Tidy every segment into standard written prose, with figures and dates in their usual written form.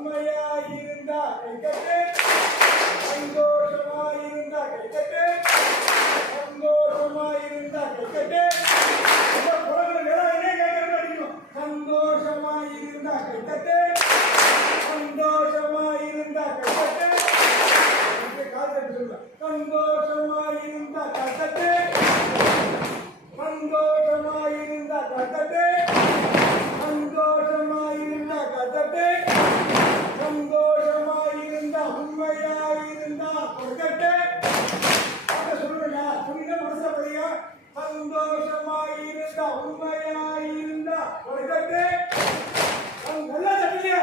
உண்மையாயிருந்தா கைத்தட்டு, சந்தோஷமாயிருந்தா கைத்தட்டு, சந்தோஷமாயிருந்தா கைத்தட்டு. இந்த குரல் வேற என்ன கேட்கறது அடிக்கணும். சந்தோஷமாயிருந்தா கைத்தட்டு, சந்தோஷமாயிருந்தா கைத்தட்டு. கால்தட்டு சொல்லுங்க. சந்தோஷமாயிருந்தா கைத்தட்டு, சந்தோஷமாயிருந்தா கைத்தட்டு, சந்தோஷமாயிருந்தா கைத்தட்டு, சந்தோஷமாயிருந்தா உண்மையாயிருந்தா கைத்தட்டு. சொல்லுங்க சொல்லிட்டு மனசுல படிங்க. சந்தோஷமாயிருந்தா உண்மையாயிருந்தா கைத்தட்டு. நல்லா தட்டுங்க.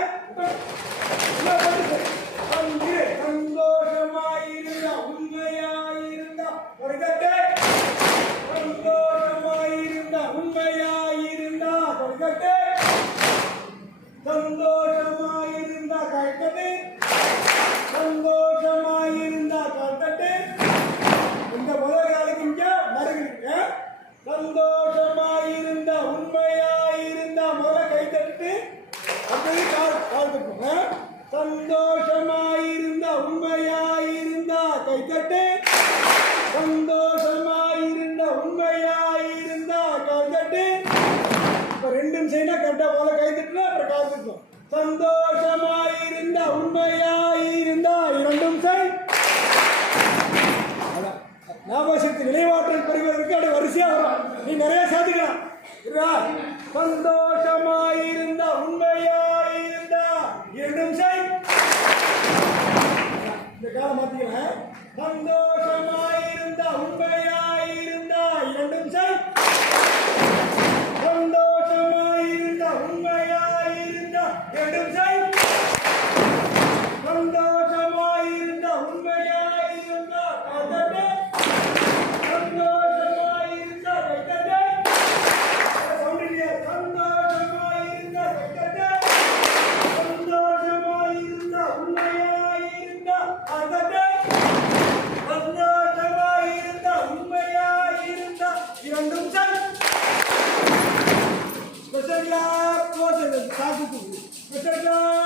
சந்தோஷமாயிருந்தா உண்மையாயிருந்தா கைத்தட்டு, சந்தோஷமாயிருந்தா உண்மையாயிருந்தா கைத்தட்டு, சந்தோஷமாயிருந்தா கைத்தட்டு, சந்தோஷமாயிருந்தா கைத்தட்டு. இந்த முதல் காலுக்கு இங்க மறுகிறீங்க. சந்தோஷமாயிருந்தா உண்மையாயிருந்தா முதல்ல கைத்தட்டு, அப்படியே கால் தட்டுங்க. சந்தோஷமாயிருந்தா உண்மையாயிருந்தா கைத்தட்டு, சந்தோஷமாயிருந்தா உண்மையாயிருந்தா கைத்தட்டு. இப்ப ரெண்டும் செய்யணும். கரெக்டா முதல்ல கைத்தட்டுனா அப்புறம் கால் தட்டணும். சந்தோஷமாயிருந்தா உண்மையாயிருந்தா இரண்டும் செய். ஞாபகசக்தி நினைவாற்றல் பெறுவதற்கு அப்படி வரிசையா வரும். நீ நிறைய சேர்த்துக்கலாம். சந்தோஷமாயிருந்தா உண்மையாயிருந்தா இரண்டும் செய். இந்த காலம் மாத்திக்கலாம். சந்தோஷமாயிருந்தா உண்மையாயிருந்தா இரண்டும் செய். சந்தோஷமாயிருந்தா உண்மையாயிருந்தா இரண்டும் செய். சந்தோஷமாயிருந்தா உண்மையாயிருந்தா கைத்தட்டு, சந்தோஷமாயிருந்தா கைத்தட்டு. சவுண்ட் இல்லையா? சந்தோஷமாயிருந்தா கைத்தட்டு, சந்தோஷமாயிருந்தா உண்மையாயிருந்தா கைத்தட்டு, சந்தோஷமாயிருந்தா உண்மையாயிருந்தா இரண்டும் செய். Special class special class